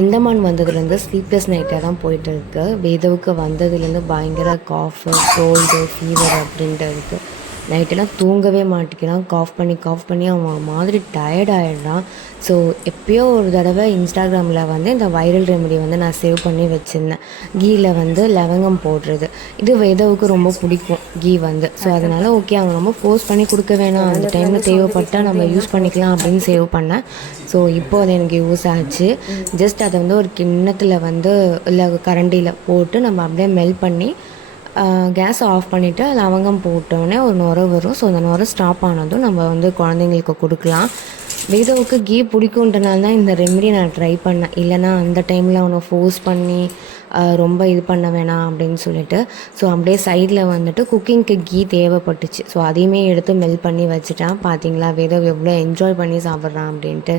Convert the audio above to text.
அந்தமான் வந்ததுலேருந்து ஸ்லீப்லெஸ் நைட்டாக தான் போயிட்டு இருக்கு. வேதவுக்கு வந்ததுலேருந்து பயங்கர காஃபு, கோல்டு, ஃபீவர் அப்படின்ட்டு இருக்குது. நைட்டெல்லாம் தூங்கவே மாட்டேங்கிறான். காஃப் பண்ணி அவன் ஒரு மாதிரி டயர்ட் ஆகிடுறான். ஸோ எப்போயோ ஒரு தடவை இன்ஸ்டாகிராமில் வந்து இந்த வைரல் ரெமெடி வந்து நான் சேவ் பண்ணி வச்சுருந்தேன். கீயில் வந்து லவங்கம் போடுறது. இது வேதவுக்கு ரொம்ப பிடிக்கும் கீ வந்து. ஸோ அதனால் ஓகே, அவங்க ரொம்ப ஃபோர்ஸ் பண்ணி கொடுக்க வேணாம், அந்த டைமில் தேவைப்பட்டால் நம்ம யூஸ் பண்ணிக்கலாம் அப்படின்னு சேவ் பண்ணேன். ஸோ இப்போது அது எனக்கு யூஸ் ஆச்சு. ஜஸ்ட் அதை வந்து ஒரு கிண்ணத்தில் வந்து இல்லை கரண்டியில் போட்டு நம்ம அப்படியே மெல்ட் பண்ணி கேஸை ஆஃப் பண்ணிவிட்டு லவங்கம் போட்டோடனே ஒரு நுரை வரும். ஸோ அந்த நுரை ஸ்டாப் ஆனதும் நம்ம வந்து குழந்தைங்களுக்கு கொடுக்கலாம். வேதவுக்கு கீ பிடிக்குன்றனால தான் இந்த ரெமெடி நான் ட்ரை பண்ணேன். இல்லைனா அந்த டைமில் அவனை ஃபோர்ஸ் பண்ணி ரொம்ப இது பண்ண வேணாம் அப்படின்னு சொல்லிட்டு. ஸோ அப்படியே சைடில் வந்துட்டு குக்கிங்க்கு கீ தேவைப்பட்டுச்சு. ஸோ அதையுமே எடுத்து மெல்ட் பண்ணி வச்சுட்டேன். பார்த்தீங்களா வேதவ் எவ்வளோ என்ஜாய் பண்ணி சாப்பிட்றான் அப்படின்ட்டு.